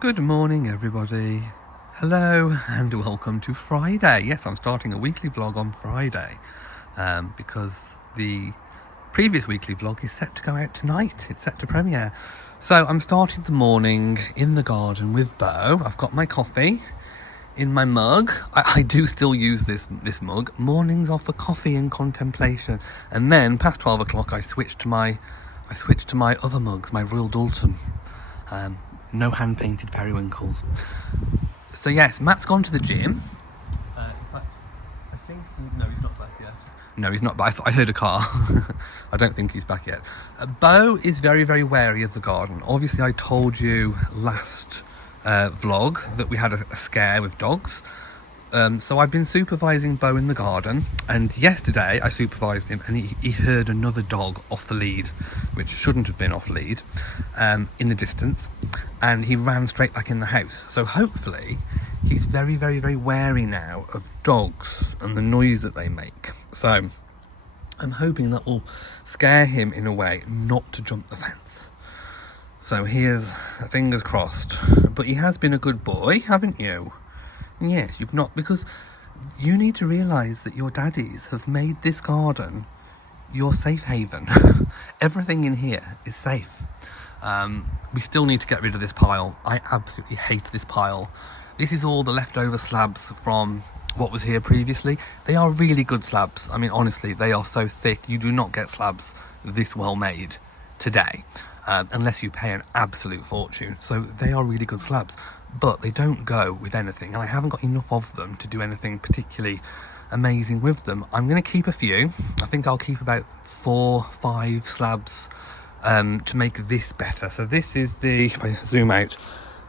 Good morning everybody. Hello and welcome to Friday. Yes, I'm starting a weekly vlog on Friday because the previous weekly vlog is set to go out tonight. It's set to premiere. So I'm starting the morning in the garden with Bo. I've got my coffee in my mug. I do still use this mug. Mornings are for coffee and contemplation. And then past 12 o'clock I switched to my other mugs, my Royal Doulton. No hand-painted periwinkles. So yes, Matt's gone to the gym. In fact, I think no, he's not back yet. No, he's not back. I heard a car. I don't think he's back yet. Bo is very, very wary of the garden. Obviously, I told you last vlog that we had a scare with dogs. So I've been supervising Bo in the garden, and yesterday I supervised him and he heard another dog off the lead, which shouldn't have been off lead, in the distance, and he ran straight back in the house. So hopefully he's very, very, very wary now of dogs and the noise that they make. So I'm hoping that will scare him in a way not to jump the fence. So here's fingers crossed. But he has been a good boy, haven't you? Yes, you've not, because you need to realise that your daddies have made this garden your safe haven. Everything in here is safe. We still need to get rid of this pile. I absolutely hate this pile. This is all the leftover slabs from what was here previously. They are really good slabs. I mean, honestly, they are so thick. You do not get slabs this well made today, unless you pay an absolute fortune. So they are really good slabs. But they don't go with anything, and I haven't got enough of them to do anything particularly amazing with them. I'm going to keep a few. I think I'll keep about 4-5 slabs to make this better. So this is the, if I zoom out,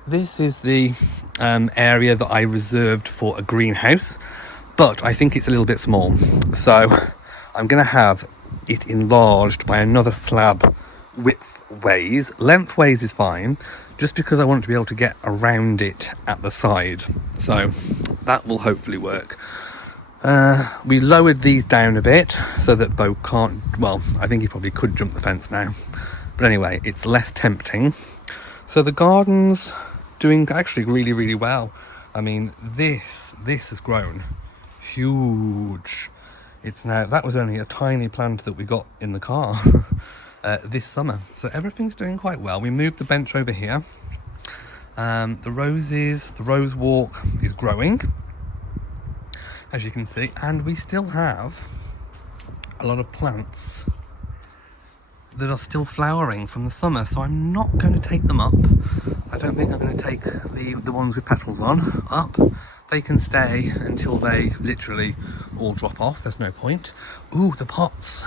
this is the area that I reserved for a greenhouse, but I think it's a little bit small. So I'm going to have it enlarged by another slab widthways. Lengthways is fine, just because I want to be able to get around it at the side. So that will hopefully work. We lowered these down a bit so that Bo can't, well, I think he probably could jump the fence now. But anyway, it's less tempting. So the garden's doing actually really, really well. I mean, this has grown huge. It's now, that was only a tiny plant that we got in the car. This summer, so everything's doing quite well. We moved the bench over here. The rose walk is growing, as you can see, and we still have a lot of plants that are still flowering from the summer, so I'm not going to take them up. I don't think I'm going to take the ones with petals on up. They can stay until they literally all drop off. There's no point. Ooh, the pots.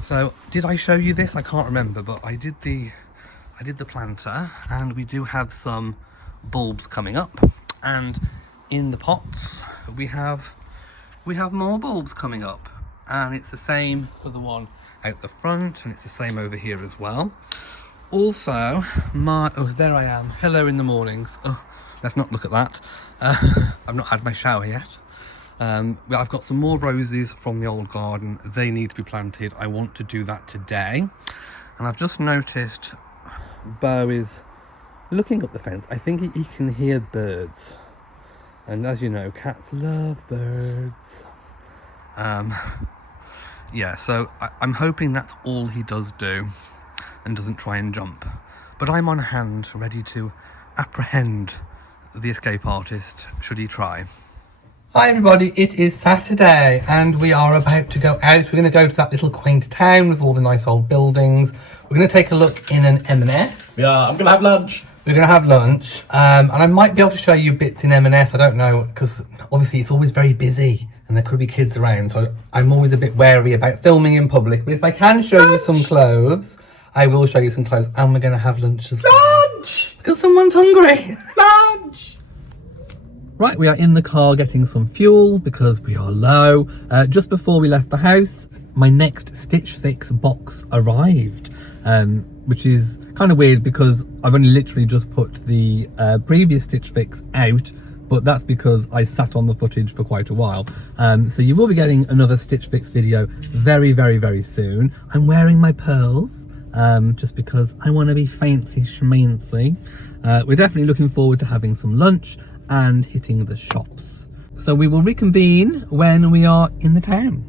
So did I show you this? I can't remember, but I did the planter, and we do have some bulbs coming up, and in the pots we have more bulbs coming up, and it's the same for the one out the front, and it's the same over here as well. Also, there I am. Hello in the mornings. Oh, let's not look at that. I've not had my shower yet. I've got some more roses from the old garden. They need to be planted. I want to do that today. And I've just noticed Bo is looking up the fence. I think he can hear birds. And as you know, cats love birds. Yeah, so I'm hoping that's all he does do and doesn't try and jump. But I'm on hand, ready to apprehend the escape artist should he try. Hi everybody, it is Saturday and we are about to go out. We're going to go to that little quaint town with all the nice old buildings. We're going to take a look in an M&S. Yeah, I'm going to have lunch. We're going to have lunch, and I might be able to show you bits in M&S, I don't know, because obviously it's always very busy and there could be kids around, so I'm always a bit wary about filming in public. But if I can show you some clothes, I will show you some clothes, and we're going to have lunch as well. Lunch! Because someone's hungry. Lunch! Right, we are in the car getting some fuel because we are low. Just before we left the house, my next Stitch Fix box arrived, which is kind of weird because I've only literally just put the previous Stitch Fix out, but that's because I sat on the footage for quite a while. So you will be getting another Stitch Fix video very, very, very soon. I'm wearing my pearls just because I want to be fancy schmancy. we're definitely looking forward to having some lunch and hitting the shops. So we will reconvene when we are in the town.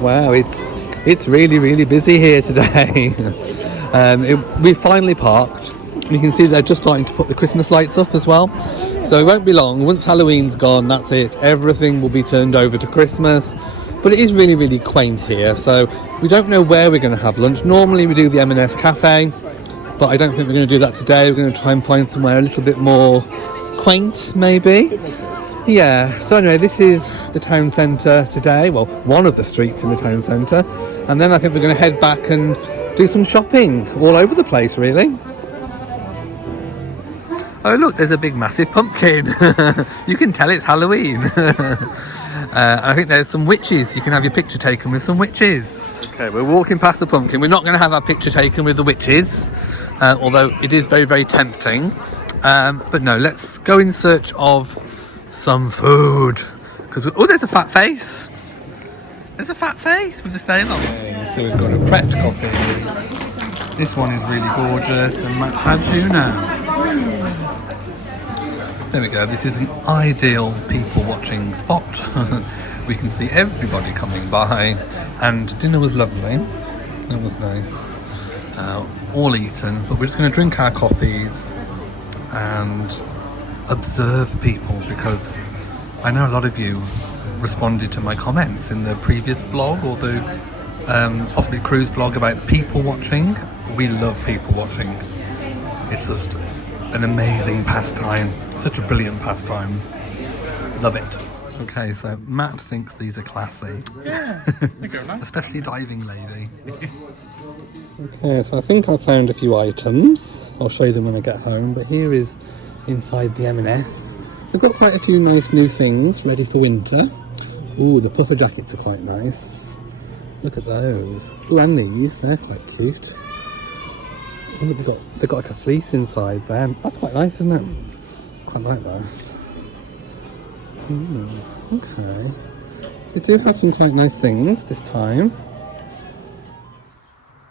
Wow, it's really busy here today. We finally parked. You can see they're just starting to put the Christmas lights up as well. So it won't be long. Once Halloween's gone, that's it. Everything will be turned over to Christmas. But it is really quaint here. So we don't know where we're going to have lunch. Normally we do the M&S cafe, but I don't think we're going to do that today. We're going to try and find somewhere a little bit more quaint, maybe. Yeah, so anyway, this is the town centre today. Well, one of the streets in the town centre. And then I think we're going to head back and do some shopping all over the place, really. Oh, look, there's a big, massive pumpkin. You can tell it's Halloween. And I think there's some witches. You can have your picture taken with some witches. Okay, we're walking past the pumpkin. We're not going to have our picture taken with the witches, although it is very tempting. But no, let's go in search of some food. Oh, there's a fat face. There's a fat face with the sale on. Okay, so we've got a Pret coffee. This one is really gorgeous, and Matt's had tuna. There we go, this is an ideal people watching spot. We can see everybody coming by, and dinner was lovely. It was nice. All eaten, but we're just going to drink our coffees and observe people, because I know a lot of you responded to my comments in the previous vlog, or the possibly cruise vlog, about people watching. We love people watching. It's just an amazing pastime. Such a brilliant pastime. Love it. Okay, so Matt thinks these are classy. Yeah, they go nice. Especially diving lady. Okay, so I think I've found a few items. I'll show you them when I get home, but here is inside the M&S. We've got quite a few nice new things ready for winter. Ooh, the puffer jackets are quite nice. Look at those. Ooh, and these, they're quite cute. Ooh, they've got like a fleece inside there. That's quite nice, isn't it? Quite like that. Okay. They do have some quite nice things this time.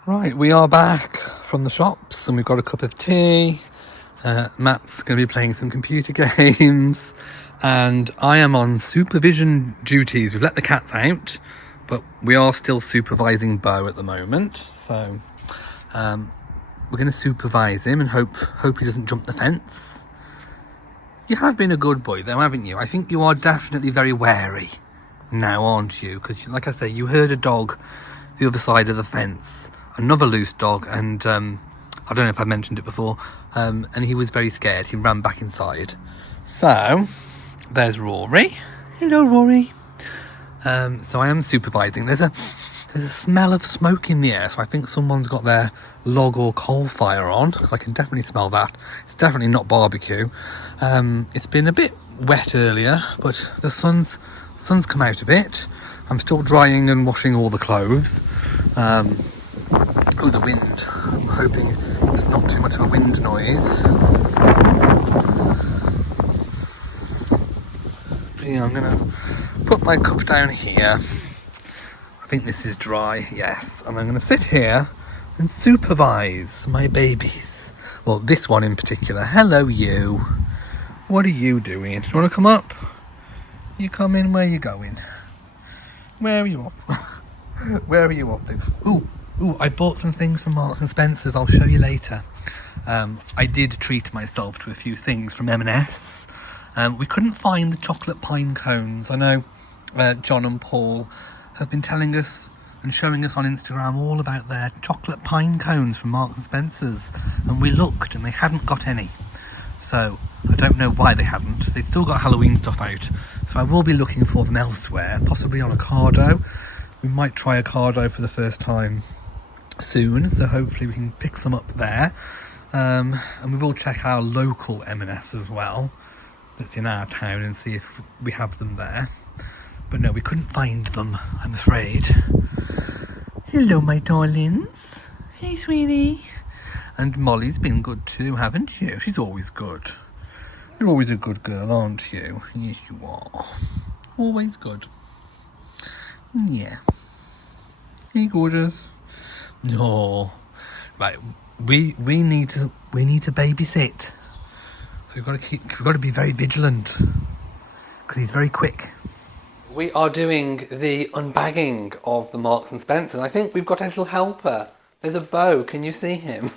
Right, we are back from the shops and we've got a cup of tea. Matt's going to be playing some computer games, and I am on supervision duties. We've let the cats out, but we are still supervising Bo at the moment. So we're going to supervise him and hope he doesn't jump the fence. You have been a good boy though, haven't you? I think you are definitely very wary now, aren't you? Because like I say, you heard a dog the other side of the fence, another loose dog, and I don't know if I mentioned it before, and he was very scared. He ran back inside. So there's Rory. Hello, Rory. So I am supervising. There's a smell of smoke in the air, so I think someone's got their log or coal fire on. I can definitely smell that. It's definitely not barbecue. It's been a bit wet earlier, but the sun's come out a bit. I'm still drying and washing all the clothes. Oh, the wind. I'm hoping it's not too much of a wind noise. But yeah, I'm gonna put my cup down here. I think this is dry, yes. And I'm going to sit here and supervise my babies. Well, this one in particular. Hello, you. What are you doing? Do you want to come up? You come in, where are you going? Where are you off? Where are you off to? Ooh, I bought some things from Marks and Spencer's. I'll show you later. I did treat myself to a few things from M&S. We couldn't find the chocolate pine cones. I know John and Paul have been telling us and showing us on Instagram all about their chocolate pine cones from Marks and Spencer's, and we looked and they hadn't got any. So I don't know why they hadn't. They've still got Halloween stuff out, so I will be looking for them elsewhere, possibly on Ocado. We might try Ocado for the first time soon, so hopefully we can pick some up there. And we will check our local M&S as well, that's in our town, and see if we have them there. But no, we couldn't find them, I'm afraid. Hello, my darlings. Hey, sweetie. And Molly's been good too, haven't you? She's always good. You're always a good girl, aren't you? Yes, you are. Always good. Yeah. Hey, gorgeous. No. Right, we need to babysit. we've got to be very vigilant because he's very quick. We are doing the unbagging of the Marks and Spencer. I think we've got a little helper. There's a Bo. Can you see him?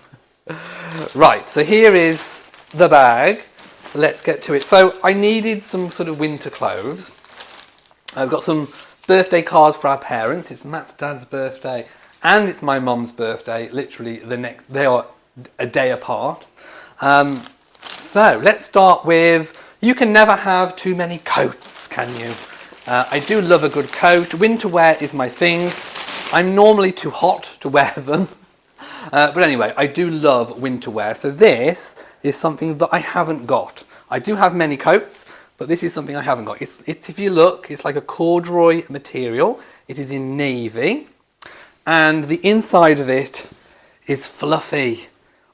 Right. So here is the bag. Let's get to it. So I needed some sort of winter clothes. I've got some birthday cards for our parents. It's Matt's dad's birthday and it's my mum's birthday. Literally they are a day apart. So let's start with, you can never have too many coats, can you? I do love a good coat. Winter wear is my thing. I'm normally too hot to wear them. But anyway, I do love winter wear. So this is something that I haven't got. I do have many coats, but this is something I haven't got. It's if you look, it's like a corduroy material. It is in navy. And the inside of it is fluffy.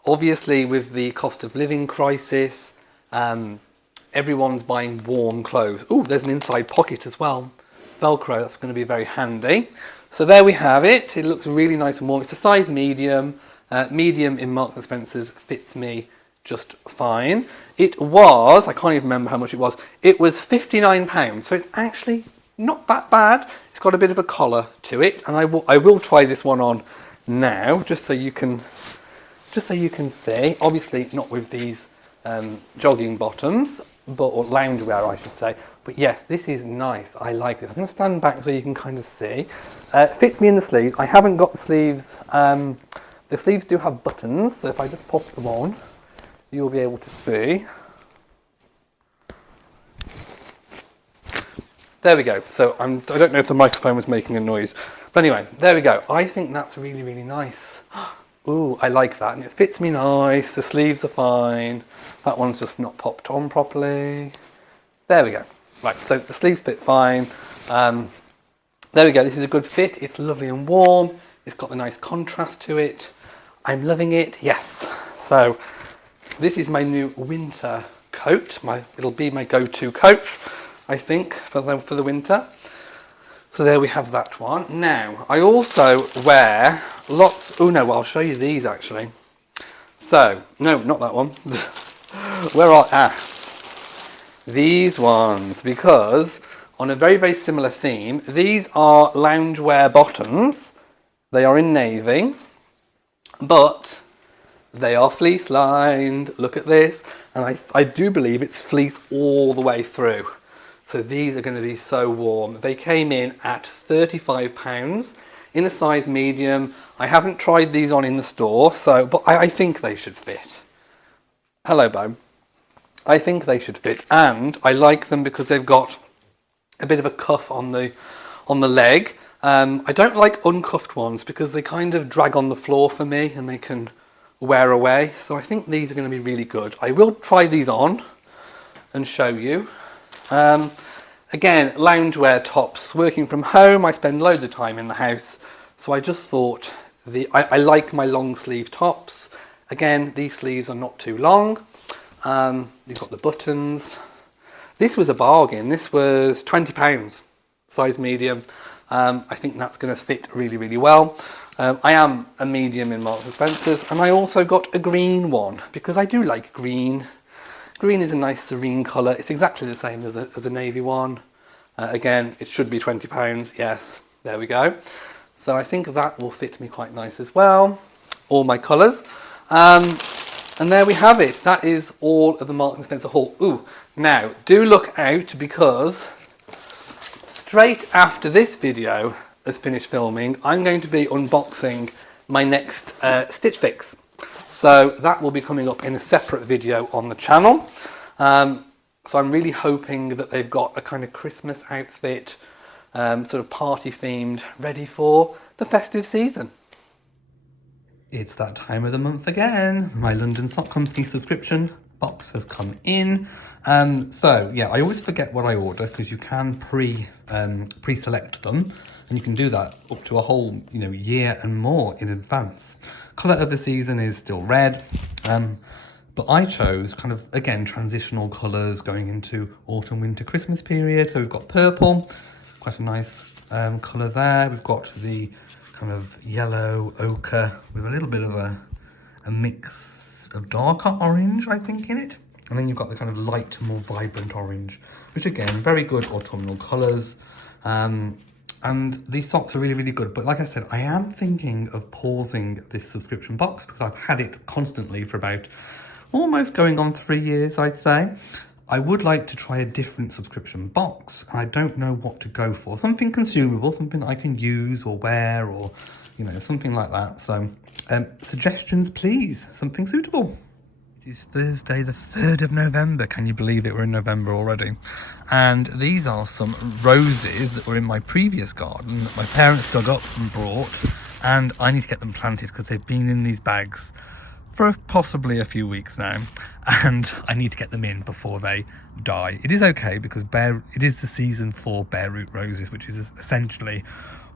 Obviously, with the cost of living crisis, everyone's buying warm clothes. Oh, there's an inside pocket as well. Velcro, that's going to be very handy. So there we have it. It looks really nice and warm. It's a size medium. Medium in Marks and Spencer's fits me just fine. It was, I can't even remember how much it was. It was £59. So it's actually not that bad. It's got a bit of a collar to it. And I will try this one on now, just so you can see. Obviously not with these jogging bottoms, or loungewear I should say. But yes, this is nice. I like this. I'm going to stand back so you can kind of see. Fits me in the sleeves. I haven't got the sleeves. The sleeves do have buttons, so if I just pop them on, you'll be able to see. There we go. So I don't know if the microphone was making a noise. But anyway, there we go. I think that's really, really nice. Ooh, I like that. And it fits me nice. The sleeves are fine. That one's just not popped on properly. There we go. Right, so the sleeves fit fine. There we go. This is a good fit. It's lovely and warm. It's got a nice contrast to it. I'm loving it. Yes. So this is my new winter coat. It'll be my go-to coat, I think, for the winter. So there we have that one. Now, I also wear lots... Oh, no, I'll show you these, actually. So, no, not that one. Where are... these ones, because on a very, very similar theme, these are loungewear bottoms. They are in navy, but they are fleece lined. Look at this. And I do believe it's fleece all the way through. So these are going to be so warm. They came in at £35 in a size medium. I haven't tried these on in the store, but I think they should fit. Hello, Bo. I think they should fit, and I like them because they've got a bit of a cuff on the leg. I don't like uncuffed ones because they kind of drag on the floor for me and they can wear away. So I think these are going to be really good. I will try these on and show you. Again, loungewear tops. Working from home, I spend loads of time in the house. So I just thought I like my long sleeve tops. Again, these sleeves are not too long. You've got the buttons. This was a bargain. This was £20, size medium. I think that's going to fit really, really well. I am a medium in Marks and Spencer's, and I also got a green one because I do like green. Green is a nice serene colour. It's exactly the same as a navy one. Again, it should be £20. Yes, there we go. So I think that will fit me quite nice as well. All my colours. And there we have it. That is all of the Marks and Spencer haul. Ooh, now do look out because straight after this video has finished filming, I'm going to be unboxing my next Stitch Fix. So that will be coming up in a separate video on the channel. So I'm really hoping that they've got a kind of Christmas outfit, sort of party themed, ready for the festive season. It's that time of the month again. My London Sock Company subscription box has come in. So yeah, I always forget what I order because you can pre-select them, and you can do that up to a whole year and more in advance. Colour of the season is still red, but I chose kind of, again, transitional colours going into autumn, winter, Christmas period. So we've got purple, quite a nice colour there. We've got the kind of yellow ochre with a little bit of a mix of darker orange, I think, in it. And then you've got the kind of light, more vibrant orange, which again, very good autumnal colours. And these socks are really, really good. But like I said, I am thinking of pausing this subscription box because I've had it constantly for about almost going on 3 years, I'd say. I would like to try a different subscription box, and I don't know what to go for. Something consumable, something that I can use or wear, or, you know, something like that. So suggestions, please. Something suitable. It is Thursday, the 3rd of November. Can you believe it? We're in November already. And these are some roses that were in my previous garden that my parents dug up and brought. And I need to get them planted because they've been in these bags for possibly a few weeks now, and I need to get them in before they die. It is okay because it is the season for bare root roses, which is essentially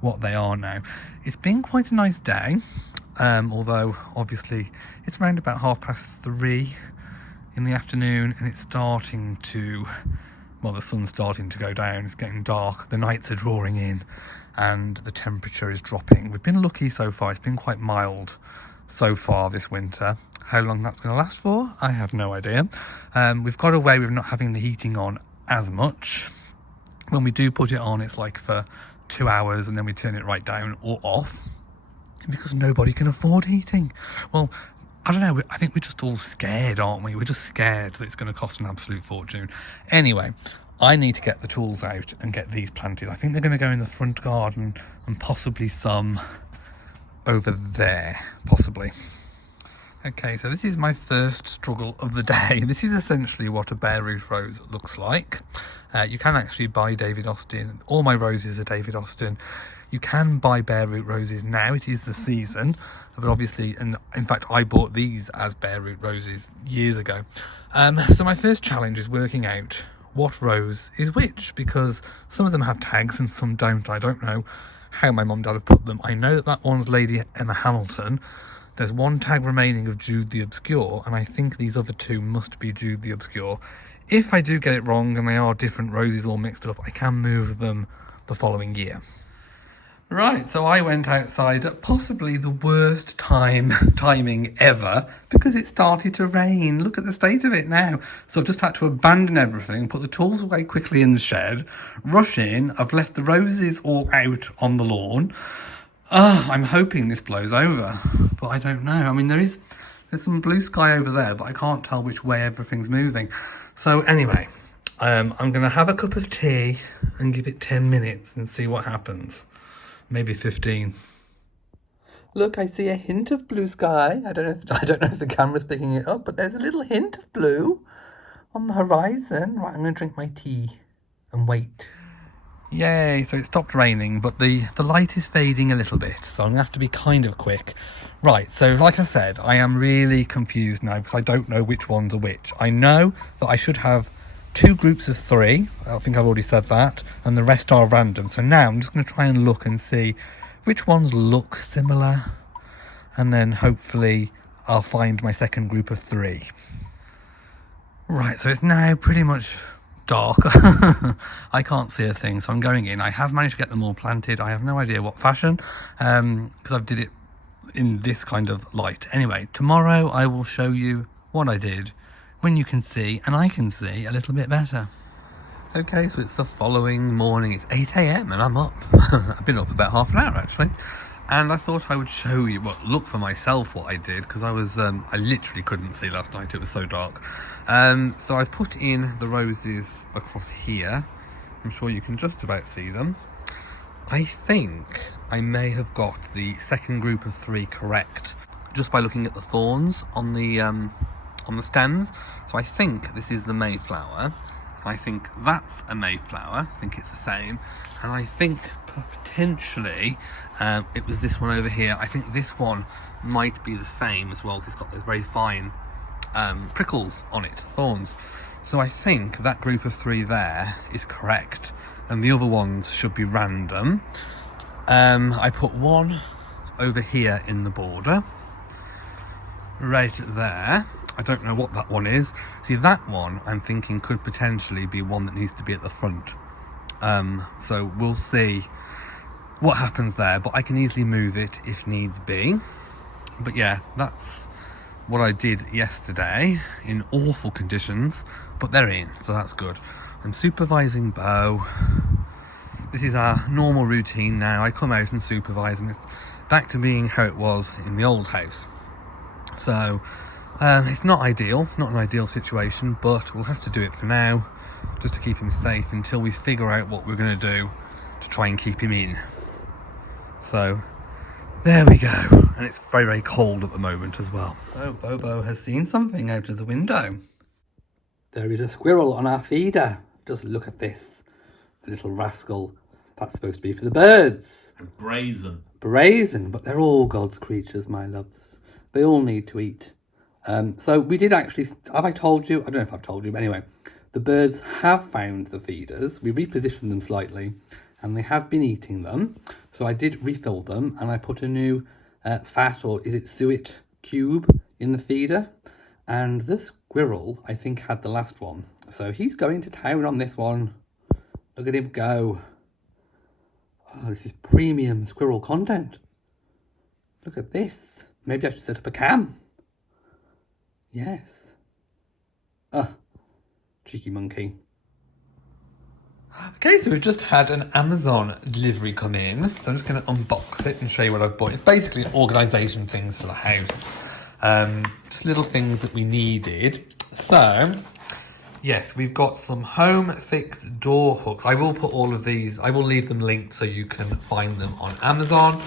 what they are now. It's been quite a nice day, although obviously it's around about 3:30 in the afternoon, and it's starting to, well, the sun's starting to go down. It's getting dark, the nights are drawing in, and the temperature is dropping. We've been lucky so far. It's been quite mild so far this winter. How long that's going to last for, I have no idea. We've got away with not having the heating on as much. When we do put it on, it's like for 2 hours and then we turn it right down or off because nobody can afford heating. Well, I don't know, I think we're just all scared, aren't we? We're just scared that it's going to cost an absolute fortune. Anyway, I need to get the tools out and get these planted. I think they're going to go in the front garden and possibly some over there, possibly. Okay, so this is my first struggle of the day. This is essentially what a bare root rose looks like. You can actually buy David Austin. All my roses are David Austin. You can buy bare root roses now. It is the season, but obviously, and in fact, I bought these as bare root roses years ago. So my first challenge is working out what rose is which, because some of them have tags and some don't. I don't know how my mum and dad have put them. I know that that one's Lady Emma Hamilton. There's one tag remaining of Jude the Obscure, and I think these other two must be Jude the Obscure. If I do get it wrong and they are different roses all mixed up, I can move them the following year. Right, so I went outside at possibly the worst timing ever because it started to rain. Look at the state of it now. So I've just had to abandon everything, put the tools away quickly in the shed, rush in. I've left the roses all out on the lawn. I'm hoping this blows over, but I don't know. I mean, there's some blue sky over there, but I can't tell which way everything's moving. So anyway, I'm going to have a cup of tea and give it 10 minutes and see what happens. Maybe 15. Look, I see a hint of blue sky. I don't know if the camera's picking it up, but there's a little hint of blue on the horizon. Right, I'm going to drink my tea and wait. Yay, so it stopped raining, but the light is fading a little bit, so I'm going to have to be kind of quick. Right, so like I said, I am really confused now because I don't know which ones are which. I know that I should have 2 groups of 3, I think I've already said that, and the rest are random. So now I'm just going to try and look and see which ones look similar, and then hopefully I'll find my second group of 3. Right, so it's now pretty much dark. I can't see a thing, so I'm going in. I have managed to get them all planted. I have no idea what fashion, because I've did it in this kind of light. Anyway, tomorrow I will show you what I did when you can see, and I can see a little bit better. Okay, so it's the following morning. It's 8 a.m. and I'm up. I've been up about half an hour actually, and I thought I would show you, well, look for myself what I did, because I was I literally couldn't see last night. It was so dark. So I've put in the roses across here. I'm sure you can just about see them. I think I may have got the second group of 3 correct just by looking at the thorns on the stems. So I think this is the Mayflower. I think that's a Mayflower. I think it's the same. And I think potentially it was this one over here. I think this one might be the same as well, because it's got those very fine prickles on it, thorns. So I think that group of 3 there is correct, and the other ones should be random. I put one over here in the border, right there. I don't know what that one is. See, that one I'm thinking could potentially be one that needs to be at the front. So we'll see what happens there, but I can easily move it if needs be. But yeah, that's what I did yesterday in awful conditions, but they're in, so that's good. I'm supervising Bo. This is our normal routine now. I come out and supervise, and it's back to being how it was in the old house. So it's not ideal, not an ideal situation, but we'll have to do it for now, just to keep him safe until we figure out what we're going to do to try and keep him in. So there we go. And it's very, very cold at the moment as well. So Bobo has seen something out of the window. There is a squirrel on our feeder. Just look at this. The little rascal. That's supposed to be for the birds. Brazen. Brazen, but they're all God's creatures, my loves. They all need to eat. So we did actually, have I told you? I don't know if I've told you, but anyway. The birds have found the feeders. We repositioned them slightly and they have been eating them. So I did refill them and I put a new fat, or is it suet cube in the feeder. And the squirrel, I think, had the last one. So he's going to town on this one. Look at him go. Oh, this is premium squirrel content. Look at this. Maybe I should set up a cam. Yes. Cheeky monkey. Okay, so we've just had an Amazon delivery come in. So I'm just going to unbox it and show you what I've bought. It's basically organisation things for the house. Just little things that we needed. So, yes, we've got some home fixed door hooks. I will put all of these, I will leave them linked so you can find them on Amazon.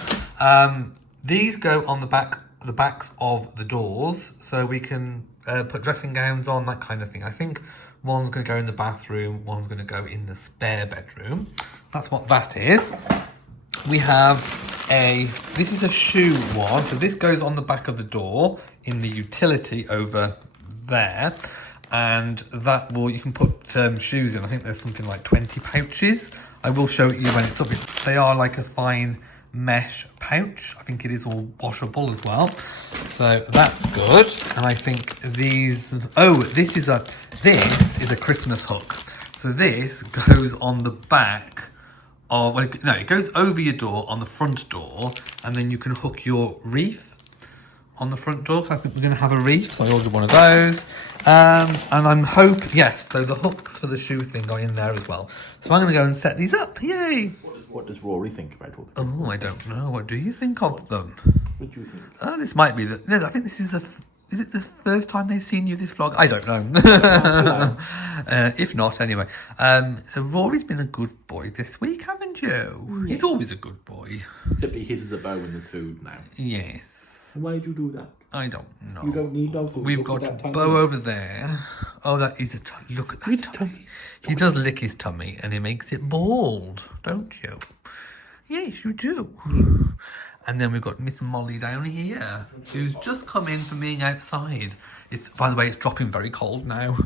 These go on the backs of the doors, so we can put dressing gowns on, that kind of thing. I think one's going to go in the bathroom, one's going to go in the spare bedroom. That's what that is. We have this is a shoe one, so this goes on the back of the door in the utility over there, and that will, you can put shoes in. I think there's something like 20 pouches. I will show it you when it's up. They are like a fine mesh pouch. I think it is all washable as well, so that's good. And I think these, this is a Christmas hook. So this goes on the back of, well, no, it goes over your door on the front door, and then you can hook your wreath on the front door. So I think we're going to have a wreath, so I ordered one of those. And I'm hoping, yes, so the hooks for the shoe thing are in there as well. So I'm going to go and set these up. Yay! What does Rory think about all this? Oh, I don't know. What do you think of them? What do you think? Oh, this might be no, I think this is is it the first time they've seen you this vlog? I don't know. If not, anyway. So Rory's been a good boy this week, haven't you? Yeah. He's always a good boy. Except he hisses a bow when there's food now. Yes. And why'd you do that? I don't know. You don't need no food. We've got Bo over there. Oh, that is a look at that tummy. He does lick his tummy and he makes it bald, don't you? Yes, you do. And then we've got Miss Molly down here, who's just come in from being outside. By the way, it's dropping very cold now.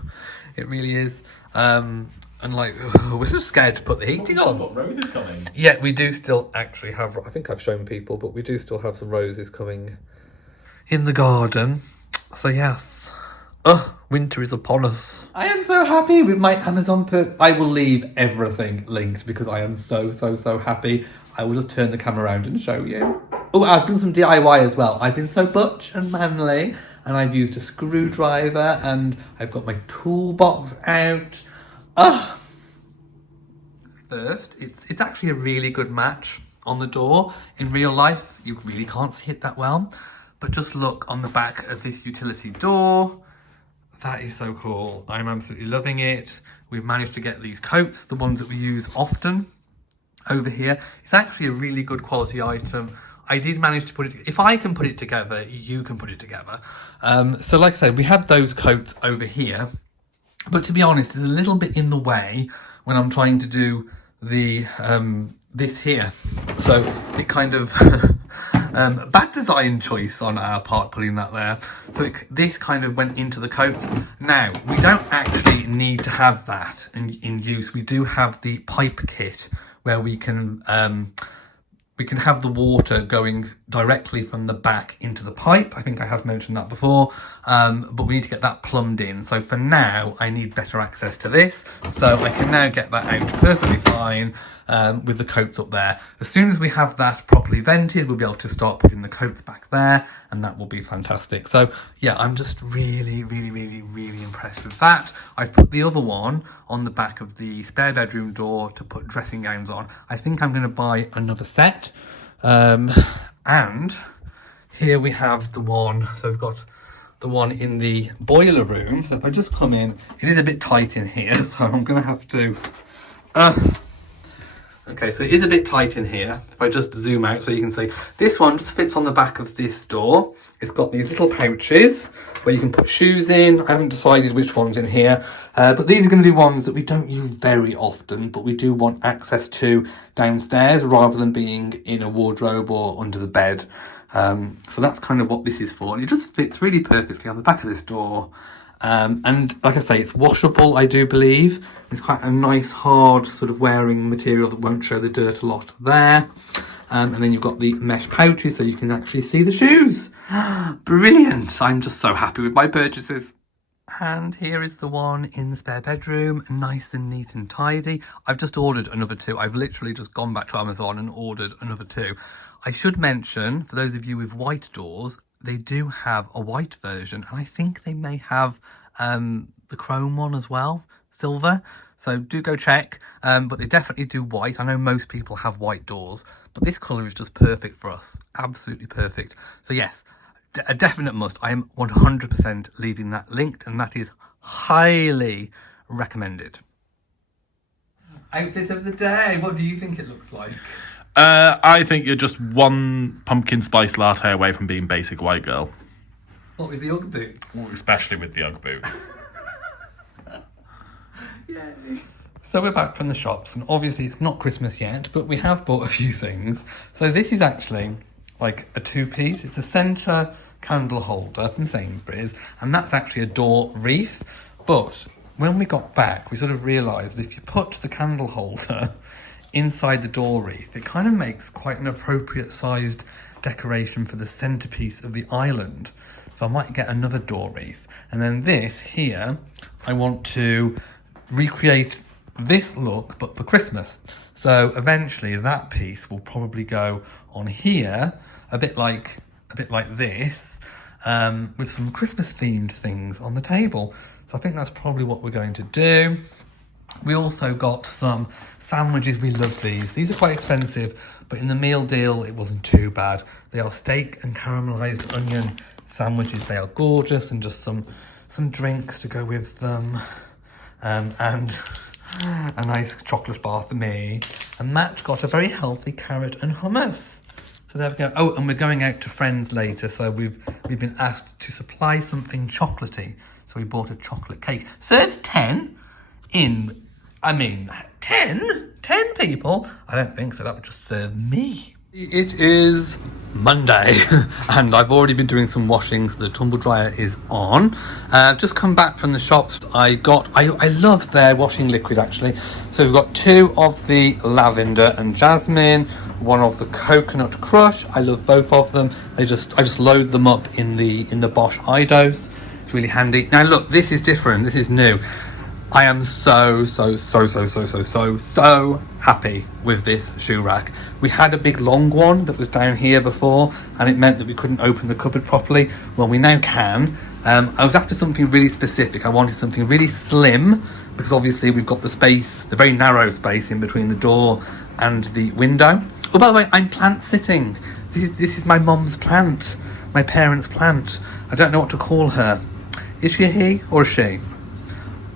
It really is. And like, we're so scared to put the heating on. Got roses coming. Yeah, we do still actually have, I think I've shown people, but we do still have some roses coming in the garden. So yes. Winter is upon us. I am so happy with my Amazon purchase. I will leave everything linked because I am so happy. I will just turn the camera around and show you. Oh, I've done some DIY as well. I've been so butch and manly, and I've used a screwdriver, and I've got my toolbox out. First, it's actually a really good match on the door. In real life, you really can't see it that well, but just look on the back of this utility door. That is so cool. I'm absolutely loving it. We've managed to get these coats, the ones that we use often, over here. It's actually a really good quality item. I did manage to put it, if I can put it together, you can put it together. So like I said, we had those coats over here, but to be honest, it's a little bit in the way when I'm trying to do the this here. So it kind of bad design choice on our part putting that there. So this kind of went into the coats. Now we don't actually need to have that in use. We do have the pipe kit where we can we can have the water going directly from the back into the pipe. I think I have mentioned that before, but we need to get that plumbed in. So for now, I need better access to this. So I can now get that out perfectly fine with the coats up there. As soon as we have that properly vented, we'll be able to start putting the coats back there, and that will be fantastic. So yeah, I'm just really impressed with that. I've put the other one on the back of the spare bedroom door to put dressing gowns on. I think I'm going to buy another set. And here we have the one. So we've got the one in the boiler room. So if I just come in, it is a bit tight in here, so I'm going to have to... Okay, so it is a bit tight in here. If I just zoom out so you can see, this one just fits on the back of this door. It's got these little pouches where you can put shoes in. I haven't decided which one's in here, but these are going to be ones that we don't use very often, but we do want access to downstairs rather than being in a wardrobe or under the bed. So that's kind of what this is for. And it just fits really perfectly on the back of this door. And like I say, it's washable, I do believe. It's quite a nice hard sort of wearing material that won't show the dirt a lot there. And then you've got the mesh pouches so you can actually see the shoes. Brilliant. I'm just so happy with my purchases. And here is the one in the spare bedroom, nice and neat and tidy. I've just ordered another two. I've literally just gone back to Amazon and ordered another two. I should mention, for those of you with white doors, they do have a white version, and I think they may have the chrome one as well, silver. So do go check, but they definitely do white. I know most people have white doors, but this colour is just perfect for us. Absolutely perfect. So yes, a definite must. I am 100% leaving that linked, and that is highly recommended. Outfit of the day. What do you think it looks like? I think you're just one pumpkin spice latte away from being basic white girl. What, with the Ugg boots? Especially with the Ugg boots. Yay. So we're back from the shops, and obviously it's not Christmas yet, but we have bought a few things. So this is actually like a two-piece. It's a centre candle holder from Sainsbury's, and that's actually a door wreath. But when we got back, we sort of realised if you put the candle holder inside the door wreath, it kind of makes quite an appropriate sized decoration for the centerpiece of the island. So I might get another door wreath. And then this here, I want to recreate this look, but for Christmas. So eventually that piece will probably go on here, a bit like this, with some Christmas themed things on the table. So I think that's probably what we're going to do. We also got some sandwiches. We love these. These are quite expensive, but in the meal deal, it wasn't too bad. They are steak and caramelized onion sandwiches. They are gorgeous, and just some drinks to go with them. And a nice chocolate bar for me. And Matt got a very healthy carrot and hummus. So there we go. Oh, and we're going out to friends later, so we've been asked to supply something chocolatey. So we bought a chocolate cake. Serves 10 in, 10 people? I don't think so. That would just serve me. It is Monday, and I've already been doing some washing, so the tumble dryer is on. Just come back from the shops. I love their washing liquid, actually. So we've got 2 of the lavender and jasmine, 1 of the coconut crush. I love both of them. I just load them up in the Bosch iDose. It's really handy. Now look, this is different. This is new. I am so happy with this shoe rack. We had a big long one that was down here before, and it meant that we couldn't open the cupboard properly. Well, we now can. I was after something really specific. I wanted something really slim, because obviously we've got the space, the very narrow space in between the door and the window. Oh, by the way, I'm plant sitting. This is my mum's plant, my parents' plant. I don't know what to call her. Is she a he or a she?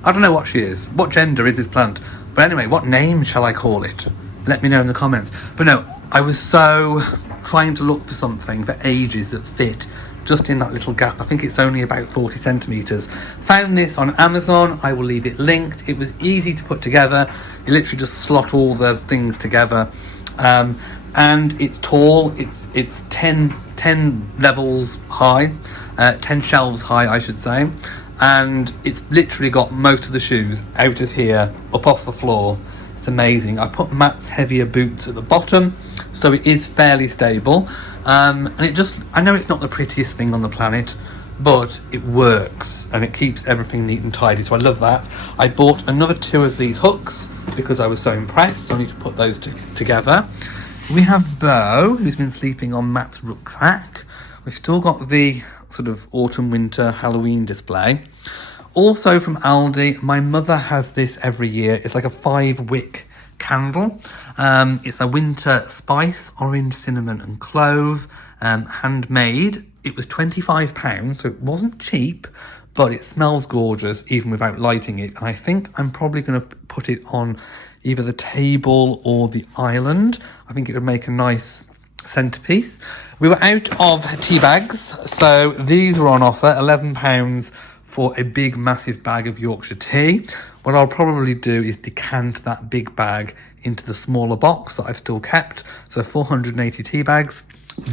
I don't know what she is. What gender is this plant? But anyway, what name shall I call it? Let me know in the comments. But no, I was so trying to look for something for ages that fit just in that little gap. I think it's only about 40 centimetres. Found this on Amazon. I will leave it linked. It was easy to put together. You literally just slot all the things together. And it's tall. It's 10 levels high. 10 shelves high, I should say. And it's literally got most of the shoes out of here, up off the floor, It's amazing. I put Matt's heavier boots at the bottom, so it is fairly stable. And it just, I know it's not the prettiest thing on the planet, but it works and it keeps everything neat and tidy. So I love that. I bought another 2 of these hooks because I was so impressed. So I need to put those together. We have Bo, who's been sleeping on Matt's rucksack. We've still got the sort of autumn, winter, Halloween display. Also from Aldi, my mother has this every year. It's like a 5-wick candle. It's a winter spice, orange, cinnamon and clove, handmade. It was £25, so it wasn't cheap, but it smells gorgeous even without lighting it. And I think I'm probably going to put it on either the table or the island. I think it would make a nice centerpiece. We were out of tea bags, so these were on offer, £11 for a big massive bag of Yorkshire tea. What I'll probably do is decant that big bag into the smaller box that I've still kept. So 480 tea bags,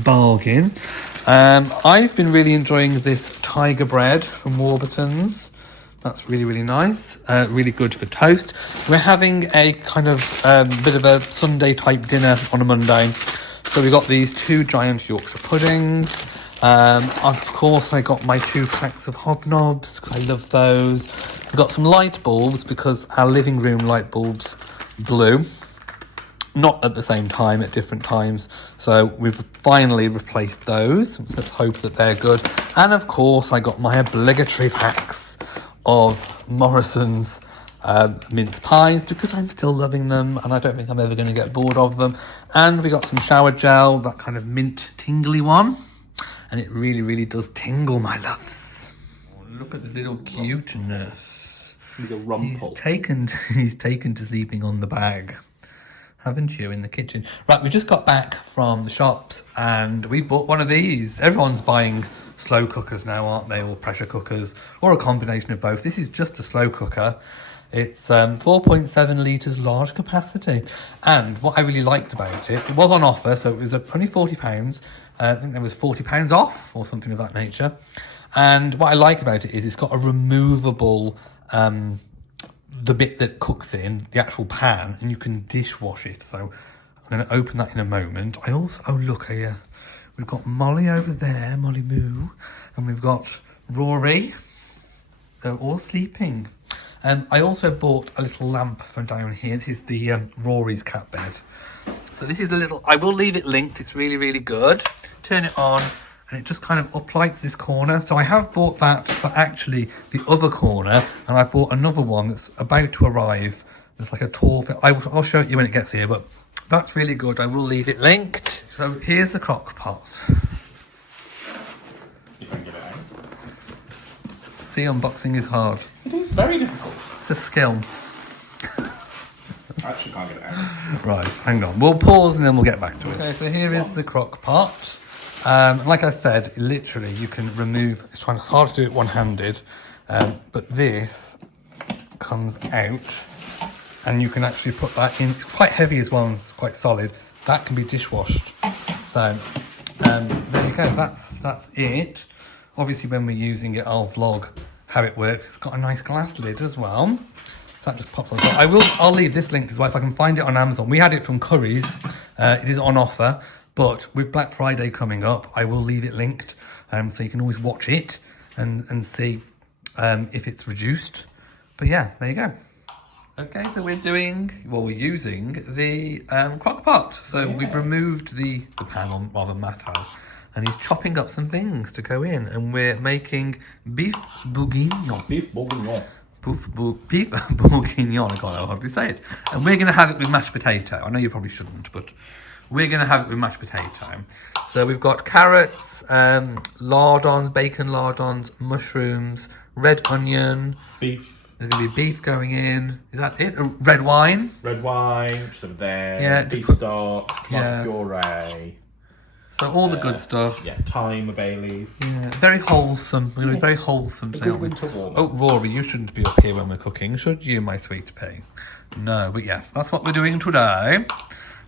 bargain. I've been really enjoying this tiger bread from Warburton's. That's really, really nice. Really good for toast. We're having a kind of bit of a Sunday type dinner on a Monday. So we got these 2 giant Yorkshire puddings. Of course, I got my 2 packs of hobnobs because I love those. We got some light bulbs because our living room light bulbs blew. Not at the same time, at different times. So we've finally replaced those. So let's hope that they're good. And of course, I got my obligatory packs of Morrison's mince pies because I'm still loving them and I don't think I'm ever going to get bored of them. And we got some shower gel, that kind of mint tingly one. And it really, really does tingle, my loves. Oh, look at the little cuteness. He's a rumple. He's taken to sleeping on the bag. Haven't you, in the kitchen? Right, we just got back from the shops and we bought one of these. Everyone's buying slow cookers now, aren't they? Or pressure cookers, or a combination of both. This is just a slow cooker. It's 4.7 litres large capacity. And what I really liked about it, it was on offer, so it was only £40. I think there was £40 off or something of that nature. And what I like about it is it's got a removable, the bit that cooks it in, the actual pan, and you can dishwash it. So I'm going to open that in a moment. I also, oh look here, we've got Molly over there, Molly Moo, and we've got Rory. They're all sleeping. I also bought a little lamp from down here. This is the Rory's cat bed. So this is a little, I will leave it linked. It's really, really good. Turn it on and it just kind of uplights this corner. So I have bought that for actually the other corner, and I bought another one that's about to arrive. It's like a tall thing. I'll show it you when it gets here, but that's really good. I will leave it linked. So here's the crock pot. You can get it out. See, unboxing is hard. It is very difficult. It's a skill. I actually can't get it out. Right, hang on. We'll pause and then we'll get back to it. Okay, so here is the crock pot. Like I said, literally you can remove, it's hard to do it one-handed, but this comes out and you can actually put that in. It's quite heavy as well and it's quite solid. That can be dishwashed. So there you go, that's it. Obviously when we're using it, I'll vlog how it works. It's got a nice glass lid as well. So that just pops on. So I'll leave this linked as well if I can find it on Amazon. We had it from Curry's. It is on offer, but with Black Friday coming up, I will leave it linked, so you can always watch it and see if it's reduced. But yeah, there you go. Okay, so we're using the crock pot. So yeah. We've removed the pan, rather Matt has, and he's chopping up some things to go in, and we're making beef bourguignon. Beef bourguignon. Beef bourguignon, I can't know how to say it. And we're going to have it with mashed potato. I know you probably shouldn't, but we're going to have it with mashed potato. So we've got carrots, lardons, bacon lardons, mushrooms, red onion. Beef. There's going to be beef going in. Is that it? Red wine. Red wine, just over there. Yeah, beef stock, tomato puree. So all the good stuff. Yeah, thyme, a bay leaf. Yeah, very wholesome. We're going to be very wholesome. A good winter warm. Oh, Rory, you shouldn't be up here when we're cooking, should you, my sweet pea? No, but yes, that's what we're doing today.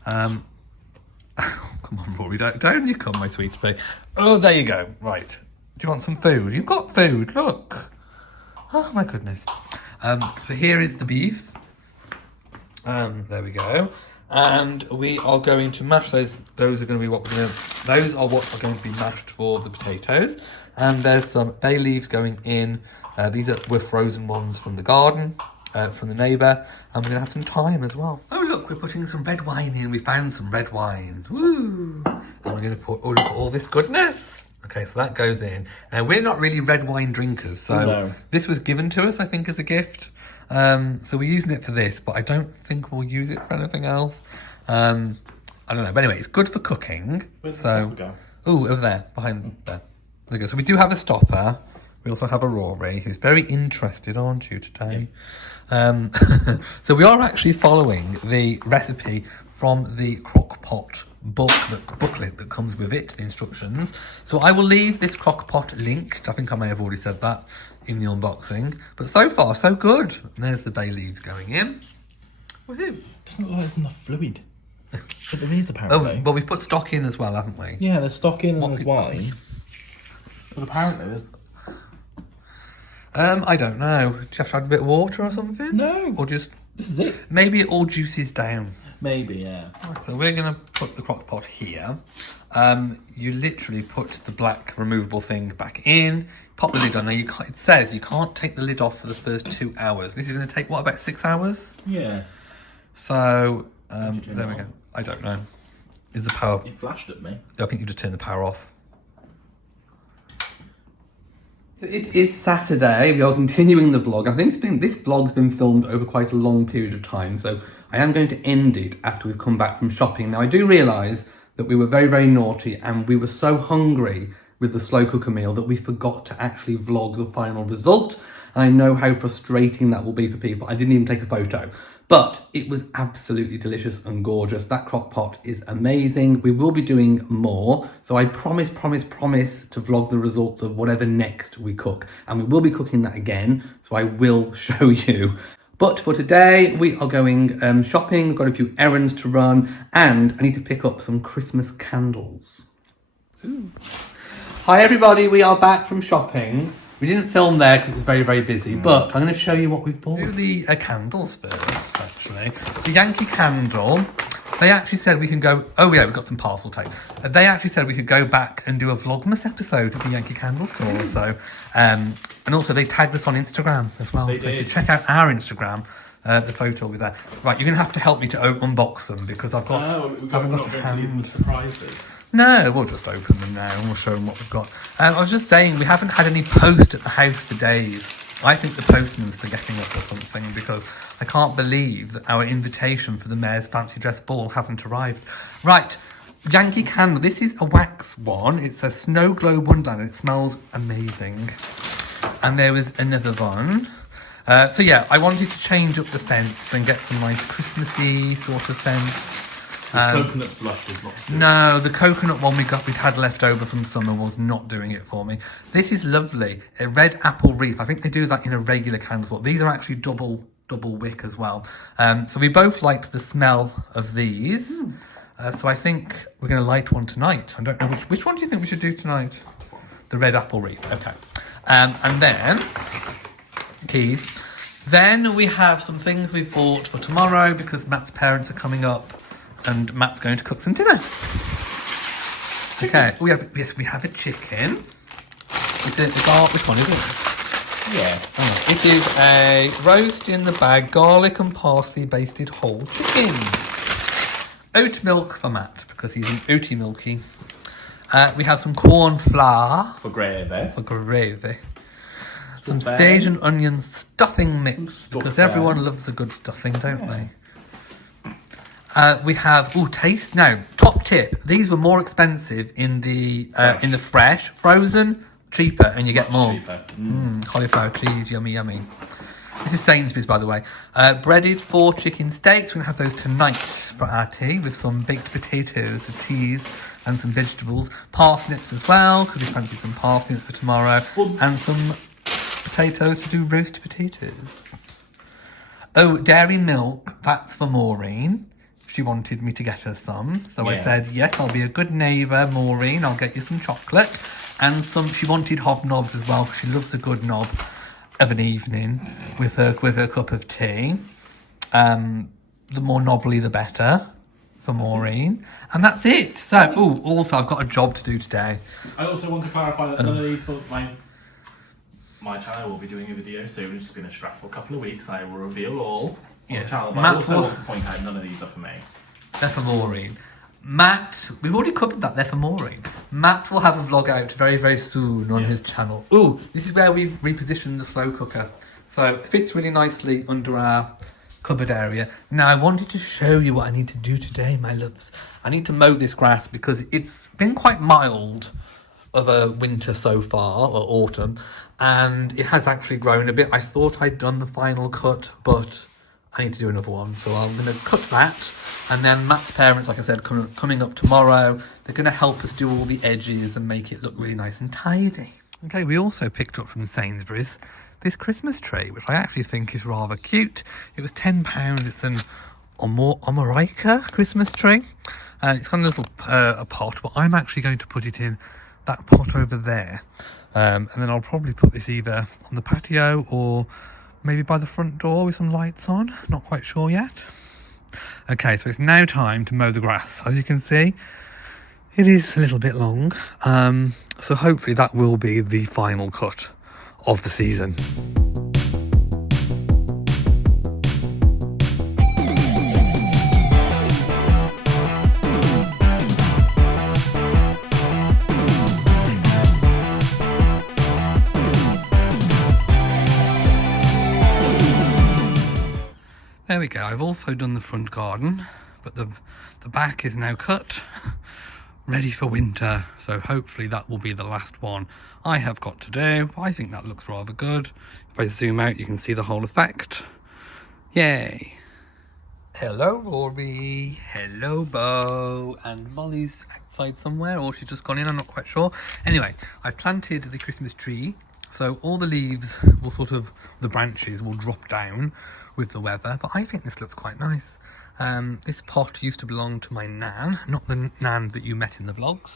Come on, Rory, down you come, my sweet pea. Oh, there you go. Right. Do you want some food? You've got food, look. Oh, my goodness. So here is the beef. There we go. And we are going to mash those. Those are going to be what we're going to. Those are what are going to be mashed for the potatoes. And there's some bay leaves going in. Were frozen ones from the garden, from the neighbour. And we're going to have some thyme as well. Oh look, we're putting some red wine in. We found some red wine. Woo! And we're going to put look at all this goodness. Okay, so that goes in. Now we're not really red wine drinkers, so this was given to us, I think, as a gift. So we're using it for this, but I don't think we'll use it for anything else. I don't know. But anyway, it's good for cooking. Where's the stopper go? Oh, over there, behind there. There we go. So we do have a stopper. We also have a Rory, who's very interested, aren't you, today? Yes. So we are actually following the recipe from the crock pot booklet that comes with it, the instructions. So I will leave this crock pot linked. I think I may have already said that in the unboxing, but so far so good. And there's the bay leaves going in. Woohoo! Doesn't look like there's enough fluid, but there is apparently. Oh, well, we've put stock in as well, haven't we? Yeah, there's stock in and there's wine. But apparently there's. I don't know. Do you have to add a bit of water or something? No. Or just. This is it. Maybe it all juices down. Maybe, yeah. Right, so we're going to put the crock pot here. You literally put the black removable thing back in, pop the lid on. Now it says you can't take the lid off for the first 2 hours. This is going to take, what, about 6 hours? Yeah. So, there we go. I don't know. Is the power... It flashed at me. I think you just turn the power off. So it is Saturday. We are continuing the vlog. I think this vlog's been filmed over quite a long period of time, so I am going to end it after we've come back from shopping. Now I do realise that we were very, very naughty and we were so hungry with the slow cooker meal that we forgot to actually vlog the final result. And I know how frustrating that will be for people. I didn't even take a photo. But it was absolutely delicious and gorgeous. That crock pot is amazing. We will be doing more. So I promise to vlog the results of whatever next we cook. And we will be cooking that again. So I will show you. But for today, we are going shopping. We've got a few errands to run. And I need to pick up some Christmas candles. Ooh. Hi everybody, we are back from shopping. We didn't film there because it was very, very busy, but I'm going to show you what we've bought. Do the candles first, actually. The Yankee Candle, they actually said we can go... Oh, yeah, we've got some parcel tape. They actually said we could go back and do a Vlogmas episode of the Yankee Candle store. So, and also they tagged us on Instagram as well. So if you check out our Instagram, the photo will be there. Right, you're going to have to help me to unbox them because I've got... haven't got a hand. Surprises. No, we'll just open them now and we'll show them what we've got. I was just saying, we haven't had any post at the house for days. I think the postman's forgetting us or something because I can't believe that our invitation for the Mayor's Fancy Dress Ball hasn't arrived. Right, Yankee Candle. This is a wax one. It's a Snow Globe Wonderland and it smells amazing. And there was another one. So yeah, I wanted to change up the scents and get some nice Christmassy sort of scents. Coconut blush is not good. No, the coconut one we'd had left over from summer was not doing it for me. This is lovely. A red apple wreath. I think they do that in a regular candle as well. These are actually double wick as well. So we both liked the smell of these. So I think we're going to light one tonight. I don't know which one do you think we should do tonight? The red apple wreath. Okay. And then keys. Then we have some things we've bought for tomorrow because Matt's parents are coming up. And Matt's going to cook some dinner. Okay. We have a chicken. Is it the garlic? Which one is it? Yeah. Oh, it is a roast in the bag, garlic and parsley basted whole chicken. Oat milk for Matt because he's an oaty milky. We have some corn flour For gravy. Some sage and onion stuffing mix because everyone loves a good stuffing, don't they? We have taste now. Top tip: these were more expensive in the fresh. Frozen cheaper, and you get more. Cauliflower cheese, yummy, yummy. This is Sainsbury's, by the way. Breaded 4 chicken steaks. We're gonna have those tonight for our tea with some baked potatoes with cheese and some vegetables, parsnips as well because we fancy some parsnips for tomorrow, and some potatoes to do roast potatoes. Oh, dairy milk. That's for Maureen. She wanted me to get her some. So I said, yes, I'll be a good neighbour, Maureen. I'll get you some chocolate. And she wanted hobnobs as well, because she loves a good knob of an evening with her cup of tea. the more knobbly the better for Maureen. And that's it. So, also I've got a job to do today. I also want to clarify that none of these for my channel will be doing a video soon. It's just been a stressful couple of weeks. I will reveal all on the channel. But I also want to point out none of these are for me. They're for Maureen. Matt, we've already covered that. They're for Maureen. Matt will have a vlog out very, very soon on his channel. This is where we've repositioned the slow cooker. So it fits really nicely under our cupboard area. Now I wanted to show you what I need to do today, my loves. I need to mow this grass because it's been quite mild of a winter so far, or autumn, and it has actually grown a bit. I thought I'd done the final cut, but I need to do another one. So I'm going to cut that, and then Matt's parents, like I said, coming up tomorrow. They're going to help us do all the edges and make it look really nice and tidy. Okay, we also picked up from Sainsbury's this Christmas tree, which I actually think is rather cute. It was £10. It's an Omorica Christmas tree. It's got a little a pot, but I'm actually going to put it in that pot over there. And then I'll probably put this either on the patio or maybe by the front door with some lights on. Not quite sure yet. Okay, so it's now time to mow the grass. As you can see, it is a little bit long. So hopefully that will be the final cut of the season. There we go. I've also done the front garden, but the back is now cut, ready for winter. So hopefully that will be the last one I have got to do. I think that looks rather good. If I zoom out, you can see the whole effect. Yay. Hello, Rory. Hello, Bo. And Molly's outside somewhere, or she's just gone in, I'm not quite sure. Anyway, I've planted the Christmas tree, so all the leaves will the branches will drop down with the weather, but I think this looks quite nice. This pot used to belong to my nan, not the nan that you met in the vlogs,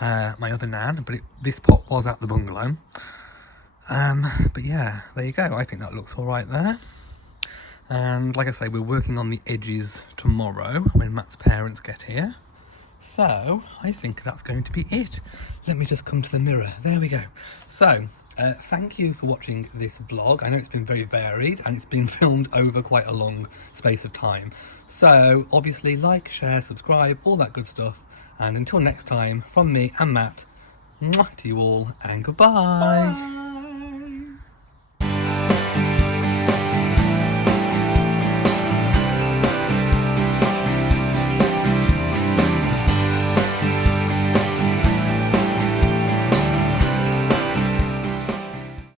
my other nan, but this pot was at the bungalow. But yeah, there you go. I think that looks all right there. And like I say, we're working on the edges tomorrow when Matt's parents get here. So I think that's going to be it. Let me just come to the mirror. There we go. So thank you for watching this vlog. I know it's been very varied and it's been filmed over quite a long space of time. So obviously like, share, subscribe, all that good stuff. And until next time, from me and Matt, mwah to you all and goodbye. Bye.